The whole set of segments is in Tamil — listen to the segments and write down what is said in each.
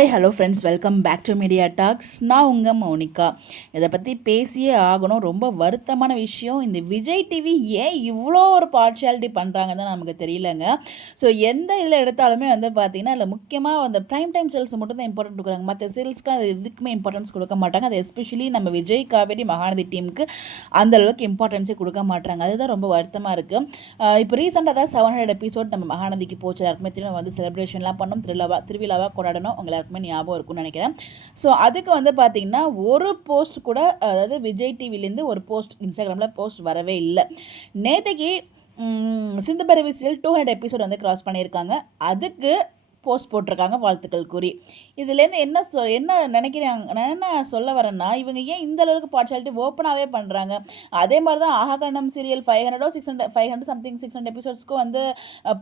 Hi hello friends, welcome back to Media Talks. நான் உங்கள் மௌனிகா. இதை பற்றி பேசியே ஆகணும். ரொம்ப வருத்தமான விஷயம். இந்த விஜய் டிவி ஏன் இவ்வளோ ஒரு பார்ஷியாலிட்டி பண்ணுறாங்கன்னு தான் நமக்கு தெரியலங்க. ஸோ எந்த இதில் எடுத்தாலுமே பார்த்திங்கன்னா அதில் முக்கியமாக அந்த ப்ரைம் டைம் சீரியல்ஸ் மட்டும் தான் இம்பார்ட்டன்ட் கொடுக்குறாங்க. மற்ற சீரியல்ஸ்க்கு அது எதுக்குமே இம்பார்ட்டன்ஸ் கொடுக்க மாட்டாங்க. அது எஸ்பெஷலி நம்ம விஜய், காவேரி, மகாநதி டீமுக்கு அந்தளவுக்கு இம்பார்ட்டன்ஸே கொடுக்க மாட்டாங்க. அதுதான் ரொம்ப வருத்தமாக இருக்குது. இப்போ ரீசெண்டாக தான் 700 எபிசோட் நம்ம மகாநதிக்கு போச்சு. எல்லாருக்குமே திரும்ப செலிப்ரேஷன்லாம் பண்ணோம், திருவிழாவாக கொண்டாடணும். எல்லாருக்குமே ஞாபகம் இருக்கும்னு நினைக்கிறேன். ஸோ அதுக்கு பார்த்தீங்கன்னா ஒரு போஸ்ட் கூட, அதாவது விஜய் டிவிலேருந்து ஒரு போஸ்ட் இன்ஸ்டாகிராமில் போஸ்ட் வரவே இல்லை. நேற்றுக்கு Sindhu Bhairavi serial 200 episode cross பண்ணியிருக்காங்க. அதுக்கு போஸ்ட் போட்டிருக்காங்க, வாழ்த்துக்கள் கூறி. இதுலேருந்து என்ன நினைக்கிறாங்க, நான் என்ன சொல்ல வரேன்னா, இவங்க ஏன் இந்த அளவுக்கு பார்ஷியாலிட்டி ஓப்பனாகவே பண்ணுறாங்க? அதே மாதிரி தான் ஆகாகண்டம் சீரியல் 500 சம்திங் 600 எபிசோட்ஸ்க்கும்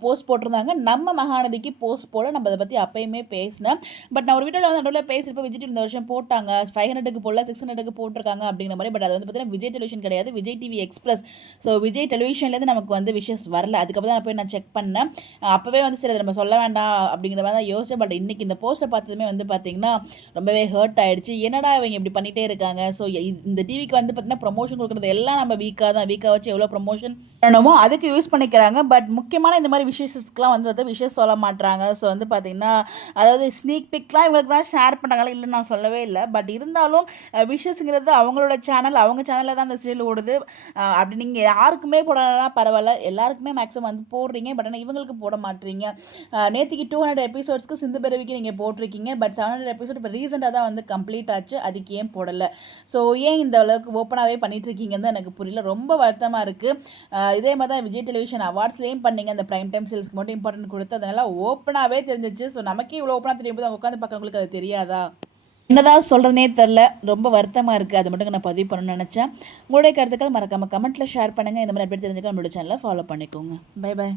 போஸ்ட் போட்டிருந்தாங்க. நம்ம மகாநதிக்கு போஸ்ட் போல் நம்ம அதை பற்றி அப்பயுமே பேசினேன். பட் நான் ஒரு வீடியோவில் நடுவில் பேசியிருப்போம், விஜய் டிவி இந்த வருஷம் போட்டாங்க, 500க்கு போடல 600க்கு போட்டிருக்காங்க அப்படிங்கிற மாதிரி. பட் அது பார்த்தீங்கன்னா விஜய் டெலிவிஷன் கிடையாது, Vijay TV express. So Vijay டெலிவிஷன்லேருந்து நமக்கு விஷஸ் வரல. அதுக்கப்புறம் தான் போய் நான் செக் பண்ணேன். அப்போவே சரி அதை நம்ம சொல்ல வேண்டாம் அப்படிங்கிற மாதிரி தான் யோசிச்சேன். பட் இன்றைக்கி இந்த போஸ்ட்டை பார்த்ததுமே பார்த்தீங்கன்னா ரொம்பவே ஹர்ட் ஆகிடுச்சு. என்னடா இவங்க இப்படி பண்ணிகிட்டே இருக்காங்க. ஸோ இந்த டிவிக்கு பார்த்தீங்கன்னா ப்ரொமோஷன் கொடுக்குறது எல்லாம் நம்ம வீக்காக வச்சு எவ்வளோ ப்ரொமோஷன் பண்ணணுமோ அதுக்கு யூஸ் பண்ணிக்கிறாங்க. பட் முக்கியமான இந்த மாதிரி விஷயஸ்க்கெலாம் விஷயம் சொல்ல மாட்டாங்க. ஸோ பார்த்தீங்கன்னா அதாவது ஸ்னீக் பிக்லாம் இவங்களுக்கு தான் ஷேர் பண்ணுறாங்களா இல்லைன்னு நான் சொல்லவே இல்லை. பட் இருந்தாலும் விஷயஸுங்கிறது அவங்களோட சேனல், அவங்க சேனலில் தான் அந்த சீரியல் ஓடுது. அப்படி நீங்கள் யாருக்குமே போடலாம் பரவாயில்ல, எல்லாருக்குமே மேக்ஸிமம் போடுறீங்க. பட் ஆனால் இவங்களுக்கு போட மாட்டீங்க. நேற்றுக்கு 200 எபிசோட்ஸ்க்கு சிந்து பைரவிக்கு நீங்கள் போட்டிருக்கீங்க. பட் 700 எபிசோட் இப்போ ரீசெண்டாக தான் கம்ப்ளீட் ஆச்சு. அதுக்கு ஏன் போடலை? ஸோ ஏன் இந்த அளவுக்கு ஓப்பனாகவே பண்ணிட்டு இருக்கீங்கன்னு தான் எனக்கு புரியல. ரொம்ப வருத்தமாக இருக்குது. இதே மாதிரி தான் விஜய் டெலிவிஷன் அவார்ட்ஸ்லேயும் பண்ணீங்க. அந்த ப்ரைம் டைம் சீரியல்ஸ்க்கு மட்டும் இம்பார்ட்டன்ட் கொடுத்து அதனால் ஓப்பனாகவே தெரிஞ்சிச்சு. ஸோ நமக்கே இவ்வளோ ஓப்பனாக தெரியும் போது அவங்க உட்காந்து பார்க்குறவங்களுக்கு அது தெரியாதா? என்னதான் சொல்கிறதுனே தெரில. ரொம்ப வருத்தமாக இருக்குது. அது மட்டும் நான் பதிவு பண்ணணும்னு நினச்சேன். உங்களுடைய கருத்துக்கள் மறக்காமல் கமெண்ட்டில் ஷேர் பண்ணுங்கள். இந்த மாதிரி அப்டேட் தெரிஞ்சுக்க நம்மளோட சேனலை ஃபாலோ பண்ணிக்கோங்க. Bye bye.